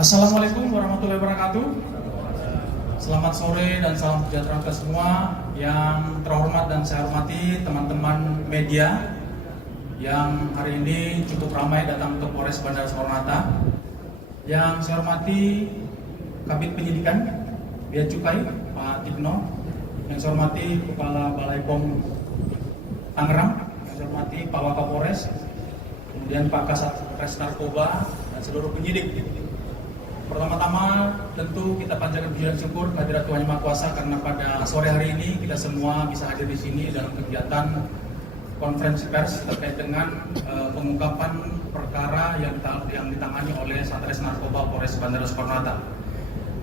Assalamualaikum warahmatullahi wabarakatuh. Selamat sore dan salam sejahtera untuk semua. Yang terhormat dan saya hormati teman-teman media yang hari ini cukup ramai datang ke Polres Bandara Soekarno-Hatta. Yang saya hormati Kabid Penyidikan Bea Cukai Pak Tigno, yang saya hormati Kepala Balai POM Tangerang, yang saya hormati Pak Wakapolres, kemudian Pak Kasat Res Narkoba dan seluruh penyidik. Pertama-tama tentu kita panjatkan puji dan syukur kehadirat Tuhan Yang Maha Kuasa karena pada sore hari ini kita semua bisa hadir di sini dalam kegiatan konferensi pers terkait dengan pengungkapan perkara yang ditangani oleh Satres Narkoba Polres Bandara Soekarno-Hatta.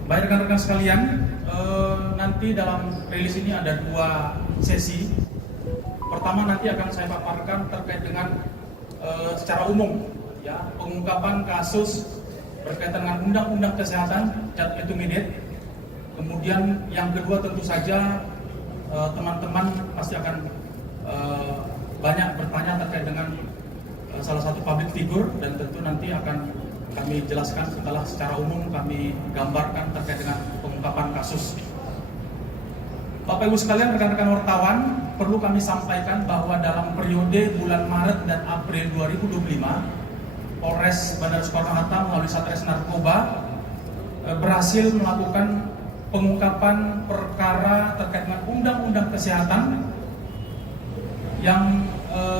Baik rekan-rekan sekalian, nanti dalam rilis ini ada dua sesi. Pertama nanti akan saya paparkan terkait dengan secara umum ya pengungkapan kasus berkaitan dengan Undang-Undang Kesehatan Zat Etumidate. Kemudian yang kedua tentu saja teman-teman pasti akan banyak bertanya terkait dengan salah satu public figure, dan tentu nanti akan kami jelaskan setelah secara umum kami gambarkan terkait dengan pengungkapan kasus. Bapak Ibu sekalian, rekan-rekan wartawan, perlu kami sampaikan bahwa dalam periode bulan Maret dan April 2025 Polres Bandara Soekarno-Hatta melalui Satres Narkoba berhasil melakukan pengungkapan perkara terkait dengan Undang-Undang Kesehatan yang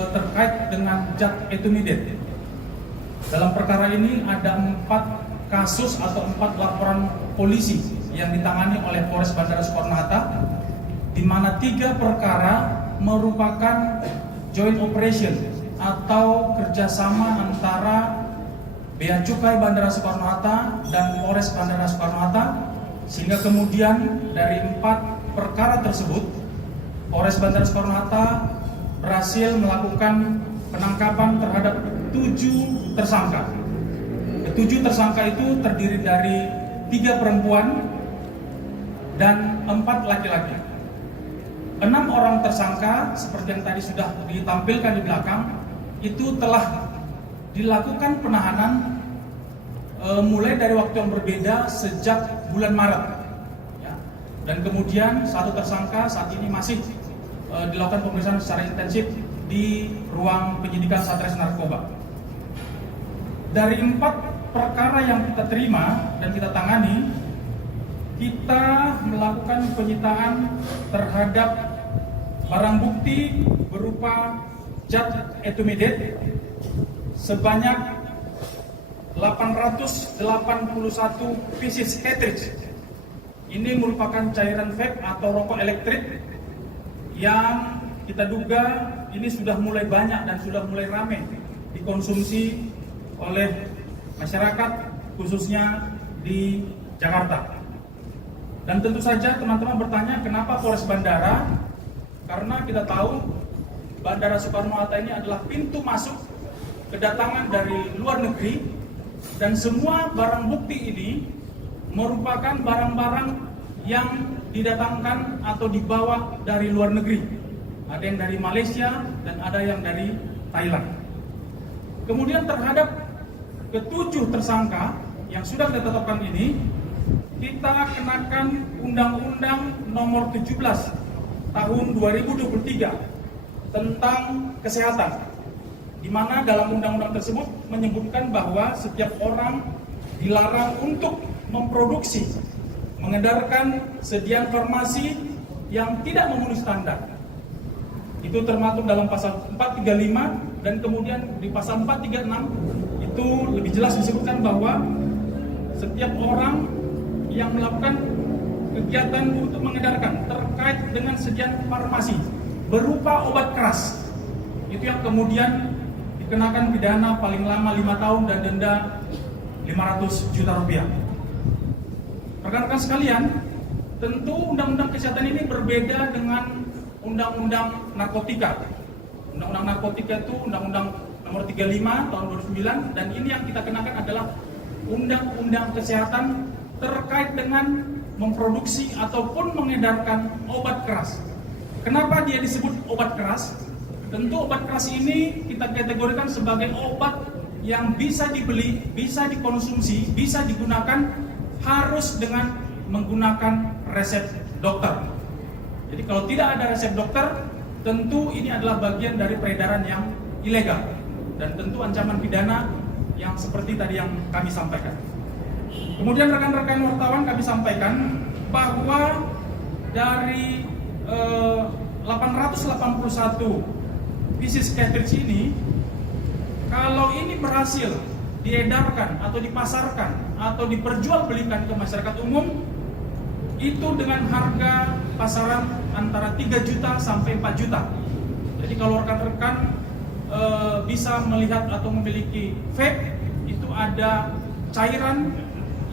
terkait dengan zat etumidate. Dalam perkara ini ada 4 kasus atau 4 laporan polisi yang ditangani oleh Polres Bandara Soekarno-Hatta, di mana 3 perkara merupakan joint operation atau kerjasama antara Bea Cukai Bandara Soekarno-Hatta dan Polres Bandara Soekarno-Hatta, sehingga kemudian dari 4 perkara tersebut Polres Bandara Soekarno-Hatta berhasil melakukan penangkapan terhadap 7 tersangka. 7 tersangka itu terdiri dari 3 perempuan dan 4 laki-laki. 6 orang tersangka seperti yang tadi sudah ditampilkan di belakang itu telah dilakukan penahanan mulai dari waktu yang berbeda sejak bulan Maret ya. Dan kemudian 1 tersangka saat ini masih dilakukan pemeriksaan secara intensif di ruang penyidikan Satres Narkoba. Dari 4 perkara yang kita terima dan kita tangani, kita melakukan penyitaan terhadap barang bukti berupa zat etumidate sebanyak 881 pieces cartridge. Ini merupakan cairan vape atau rokok elektrik yang kita duga ini sudah mulai banyak dan sudah mulai ramai dikonsumsi oleh masyarakat khususnya di Jakarta. Dan tentu saja teman-teman bertanya kenapa Polres Bandara? Karena kita tahu Bandara Soekarno-Hatta ini adalah pintu masuk kedatangan dari luar negeri, dan semua barang bukti ini merupakan barang-barang yang didatangkan atau dibawa dari luar negeri. Ada yang dari Malaysia dan ada yang dari Thailand. Kemudian terhadap ke-7 tersangka yang sudah kita tetapkan ini, kita kenakan Undang-Undang Nomor 17 Tahun 2023 tentang kesehatan, di mana dalam undang-undang tersebut menyebutkan bahwa setiap orang dilarang untuk memproduksi, mengedarkan sediaan farmasi yang tidak memenuhi standar. Itu termasuk dalam pasal 435, dan kemudian di pasal 436 itu lebih jelas disebutkan bahwa setiap orang yang melakukan kegiatan untuk mengedarkan terkait dengan sediaan farmasi berupa obat keras, itu yang kemudian dikenakan pidana paling lama 5 tahun dan denda 500 juta rupiah. Rekan-rekan sekalian, tentu Undang-Undang Kesehatan ini berbeda dengan Undang-Undang Narkotika. Undang-Undang Narkotika itu Undang-Undang Nomor 35 tahun 2009, dan ini yang kita kenakan adalah Undang-Undang Kesehatan terkait dengan memproduksi ataupun mengedarkan obat keras. Kenapa dia disebut obat keras? Tentu obat keras ini kita kategorikan sebagai obat yang bisa dibeli, bisa dikonsumsi, bisa digunakan harus dengan menggunakan resep dokter. Jadi kalau tidak ada resep dokter, tentu ini adalah bagian dari peredaran yang ilegal dan tentu ancaman pidana yang seperti tadi yang kami sampaikan. Kemudian rekan-rekan wartawan kami sampaikan bahwa dari 881 pieces cartridge ini, kalau ini berhasil diedarkan atau dipasarkan atau diperjualbelikan ke masyarakat umum, itu dengan harga pasaran antara 3 juta sampai 4 juta. Jadi kalau rekan-rekan bisa melihat atau memiliki vape, itu ada cairan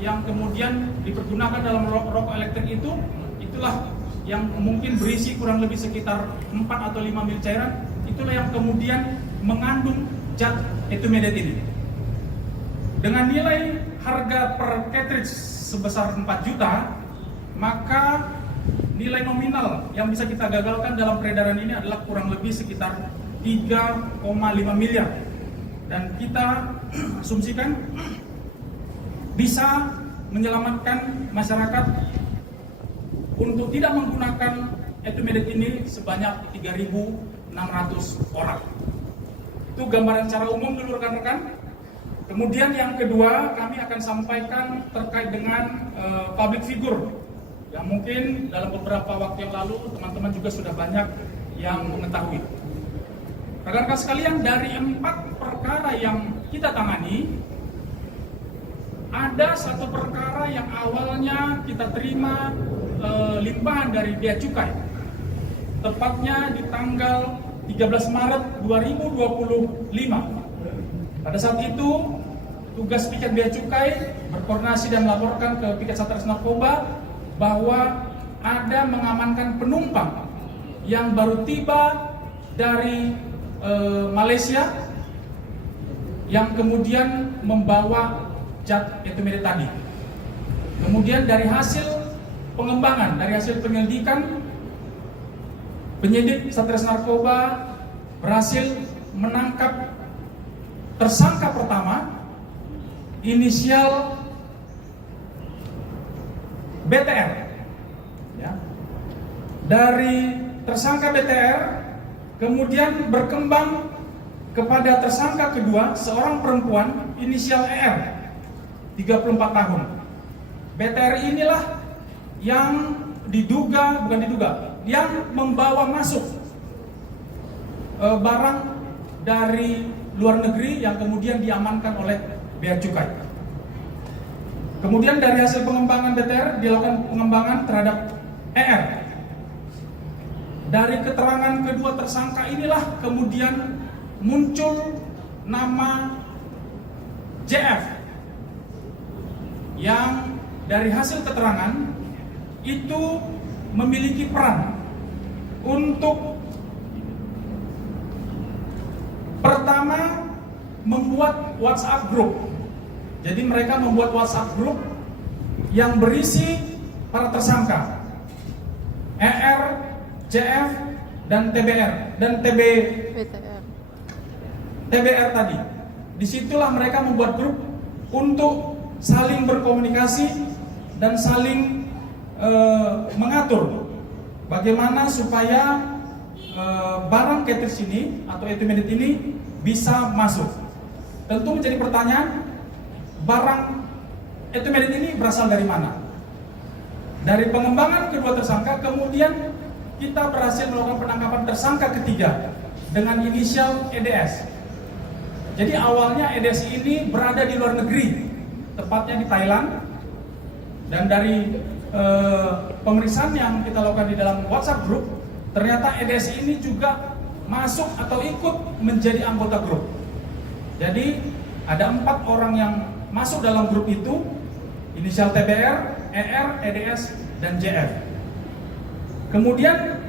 yang kemudian dipergunakan dalam rokok elektrik itu, itulah yang mungkin berisi kurang lebih sekitar 4 atau 5 ml cairan, itulah yang kemudian mengandung zat ethylmethane ini. Dengan nilai harga per cartridge sebesar 4 juta, maka nilai nominal yang bisa kita gagalkan dalam peredaran ini adalah kurang lebih sekitar 3,5 miliar. Dan kita asumsikan bisa menyelamatkan masyarakat untuk tidak menggunakan ethylmethane ini sebanyak 3.600 orang. Itu gambaran secara umum dulu rekan-rekan. Kemudian yang kedua, kami akan sampaikan terkait dengan public figure yang mungkin dalam beberapa waktu yang lalu teman-teman juga sudah banyak yang mengetahui. Rekan-rekan sekalian, dari 4 perkara yang kita tangani, ada satu perkara yang awalnya kita terima limpahan dari bea cukai, tepatnya di tanggal 13 Maret 2025. Pada saat itu, tugas piket bea cukai berkoordinasi dan melaporkan ke piket Satres Narkoba bahwa ada mengamankan penumpang yang baru tiba dari Malaysia yang kemudian membawa zat ethylmethane tadi. Kemudian dari hasil pengembangan, dari hasil penyelidikan, penyidik Satres Narkoba berhasil menangkap tersangka pertama, inisial BTR. Ya. Dari tersangka BTR kemudian berkembang kepada tersangka kedua, seorang perempuan inisial ER, 34 tahun. BTR inilah yang yang membawa masuk barang dari luar negeri yang kemudian diamankan oleh bea cukai. Kemudian dari hasil pengembangan BTR dilakukan pengembangan terhadap ER. Dari keterangan kedua tersangka inilah kemudian muncul nama JF yang dari hasil keterangan itu memiliki peran untuk pertama membuat WhatsApp group. Jadi mereka membuat WhatsApp group yang berisi para tersangka ER, JF, dan TBR dan TBR tadi. Disitulah mereka membuat grup untuk saling berkomunikasi dan saling mengatur bagaimana supaya barang cartridge ini atau ethylmethane ini bisa masuk. Tentu menjadi pertanyaan, barang ethylmethane ini berasal dari mana? Dari pengembangan kedua tersangka, kemudian kita berhasil melakukan penangkapan tersangka ketiga dengan inisial EDS. Jadi awalnya EDS ini berada di luar negeri, tepatnya di Thailand, dan dari pemeriksaan yang kita lakukan di dalam WhatsApp group, ternyata EDS ini juga masuk atau ikut menjadi anggota grup. Jadi ada 4 orang yang masuk dalam grup itu, inisial TBR, ER, EDS, dan JF. Kemudian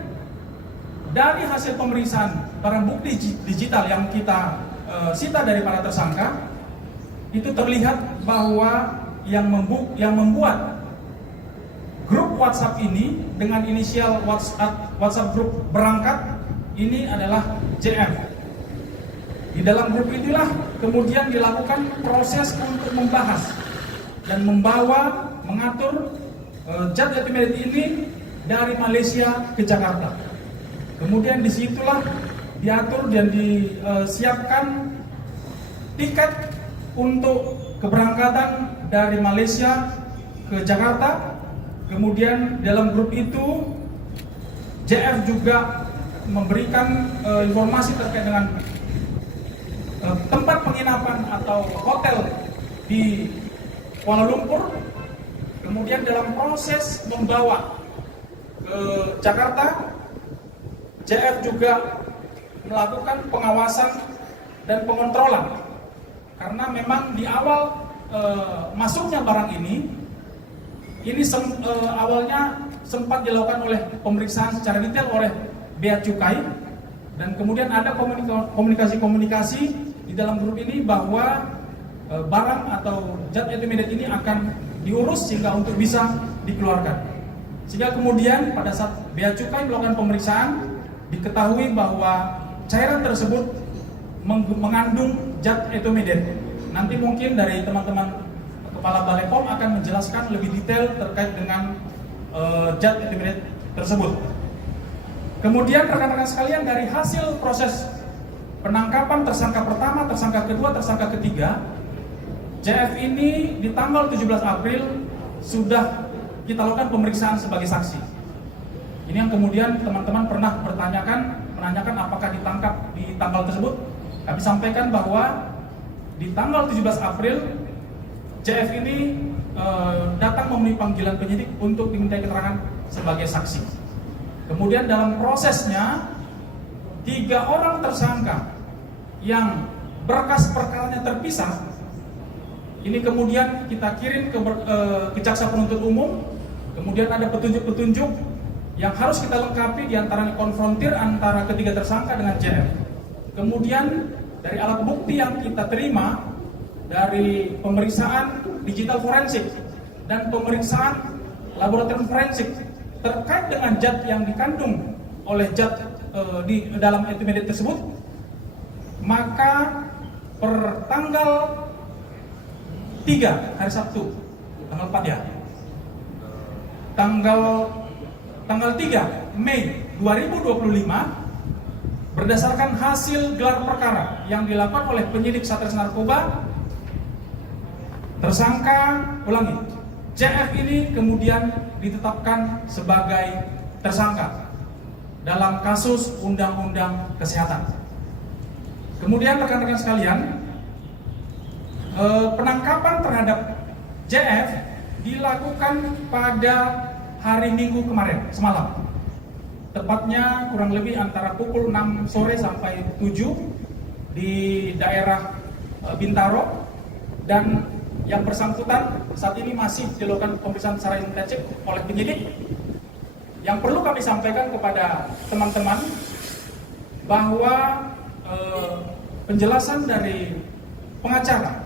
dari hasil pemeriksaan barang bukti digital yang kita sita dari para tersangka, itu terlihat bahwa yang membuat grup WhatsApp ini dengan inisial WhatsApp grup berangkat ini adalah JF. Di dalam grup inilah kemudian dilakukan proses untuk membahas dan mengatur zat etimedet ini dari Malaysia ke Jakarta. Kemudian disitulah diatur dan disiapkan tiket untuk keberangkatan dari Malaysia ke Jakarta. Kemudian dalam grup itu JF juga memberikan informasi terkait dengan tempat penginapan atau hotel di Kuala Lumpur. Kemudian dalam proses membawa ke Jakarta, JF juga melakukan pengawasan dan pengontrolan, karena memang di awal masuknya barang ini awalnya sempat dilakukan oleh pemeriksaan secara detail oleh Bea Cukai, dan kemudian ada komunikasi di dalam grup ini bahwa barang atau zat etimedet ini akan diurus sehingga untuk bisa dikeluarkan. Sehingga kemudian pada saat Bea Cukai melakukan pemeriksaan, diketahui bahwa cairan tersebut mengandung zat etimedet. Nanti mungkin dari teman-teman Kepala Balai POM akan menjelaskan lebih detail terkait dengan zat etimedet tersebut. Kemudian rekan-rekan sekalian, dari hasil proses penangkapan tersangka pertama, tersangka kedua, tersangka ketiga, JF ini di tanggal 17 April sudah kita lakukan pemeriksaan sebagai saksi. Ini yang kemudian teman-teman pernah menanyakan apakah ditangkap di tanggal tersebut. Kami sampaikan bahwa di tanggal 17 April JF ini datang memenuhi panggilan penyidik untuk dimintai keterangan sebagai saksi. Kemudian dalam prosesnya 3 orang tersangka yang berkas perkaranya terpisah, ini kemudian kita kirim ke jaksa penuntut umum. Kemudian ada petunjuk-petunjuk yang harus kita lengkapi, diantaranya konfrontir antara ketiga tersangka dengan JF. Kemudian dari alat bukti yang kita terima dari pemeriksaan digital forensik dan pemeriksaan laboratorium forensik terkait dengan zat yang dikandung oleh zat di dalam etimedet tersebut, maka per tanggal 3 hari Sabtu, tanggal 4 ya, tanggal 3 Mei 2025, berdasarkan hasil gelar perkara yang dilakukan oleh penyidik Satres Narkoba, JF ini kemudian ditetapkan sebagai tersangka dalam kasus Undang-Undang Kesehatan. Kemudian rekan-rekan sekalian, penangkapan terhadap JF dilakukan pada hari Minggu kemarin, semalam. Tepatnya kurang lebih antara pukul 6 sore sampai 7 di daerah Bintaro, dan yang bersangkutan saat ini masih dilakukan pemeriksaan secara intensif oleh penyidik. Yang perlu kami sampaikan kepada teman-teman bahwa penjelasan dari pengacara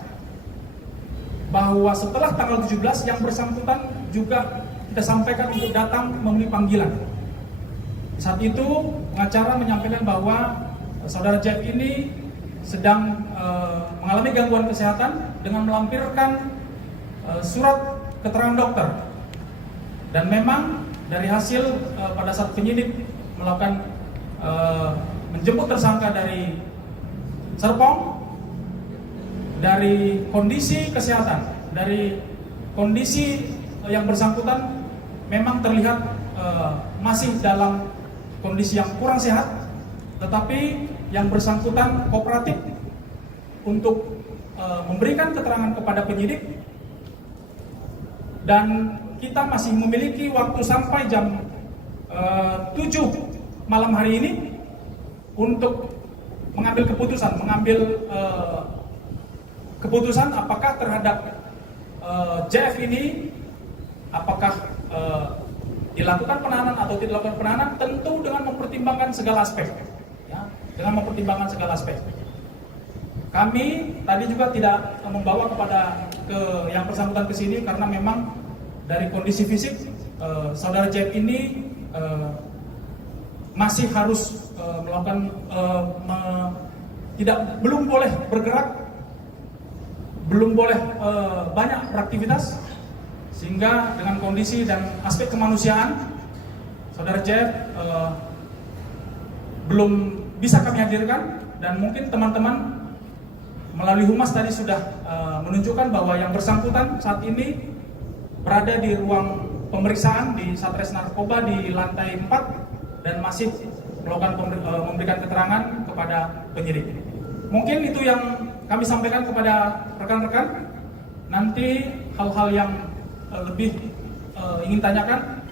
bahwa setelah tanggal 17 yang bersangkutan juga kita sampaikan untuk datang memenuhi panggilan. Saat itu pengacara menyampaikan bahwa saudara Jeff ini sedang mengalami gangguan kesehatan dengan melampirkan surat keterangan dokter, dan memang dari hasil pada saat penyidik melakukan menjemput tersangka dari Serpong, dari kondisi kesehatan, dari kondisi yang bersangkutan memang terlihat masih dalam kondisi yang kurang sehat, tetapi yang bersangkutan kooperatif untuk memberikan keterangan kepada penyidik, dan kita masih memiliki waktu sampai jam 7 malam hari ini untuk mengambil keputusan apakah terhadap JF ini apakah dilakukan penahanan atau tidak dilakukan penahanan, tentu dengan mempertimbangkan segala aspek, ya, dengan mempertimbangkan segala aspek. Kami tadi juga tidak membawa yang bersangkutan ke sini karena memang dari kondisi fisik saudara JF ini masih harus melakukan belum boleh bergerak, belum boleh banyak beraktivitas, sehingga dengan kondisi dan aspek kemanusiaan, Saudara Jeff belum bisa kami hadirkan, dan mungkin teman-teman melalui Humas tadi sudah menunjukkan bahwa yang bersangkutan saat ini berada di ruang pemeriksaan di Satres Narkoba di lantai 4 dan masih melakukan memberikan keterangan kepada penyidik. Mungkin itu yang kami sampaikan kepada rekan-rekan. Nanti hal-hal yang lebih ingin tanyakan,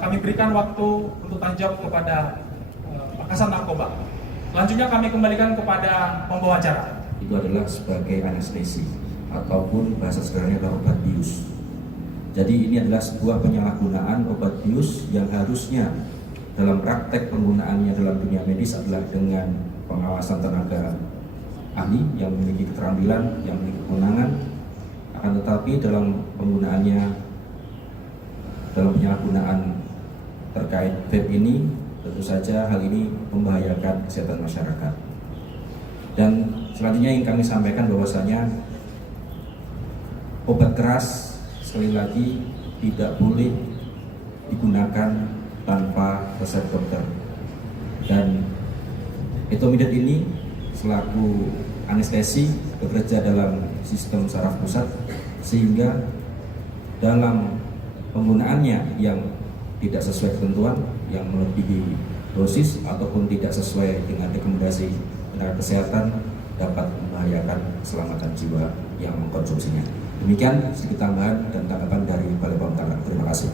kami berikan waktu untuk tanya jawab kepada Pak Kasat Narkoba. Selanjutnya kami kembalikan kepada pembawa acara. Itu adalah sebagai anestesi ataupun bahasa sederhananya adalah obat bius. Jadi ini adalah sebuah penyalahgunaan obat bius yang harusnya dalam praktek penggunaannya dalam dunia medis adalah dengan pengawasan tenaga ahli yang memiliki keterampilan, yang memiliki kewenangan. Akan tetapi dalam penggunaannya, dalam penyalahgunaan terkait vape ini, tentu saja hal ini membahayakan kesehatan masyarakat. Dan selanjutnya yang kami sampaikan bahwasanya obat keras sekali lagi tidak boleh digunakan tanpa resep dokter. Dan etomidate ini selaku anestesi bekerja dalam sistem saraf pusat, sehingga dalam penggunaannya yang tidak sesuai ketentuan, yang melebihi dosis ataupun tidak sesuai dengan rekomendasi tenaga kesehatan dapat membahayakan keselamatan jiwa yang mengkonsumsinya. Demikian sedikit tambahan dan tanggapan dari Balai Pom Tangerang. Terima kasih.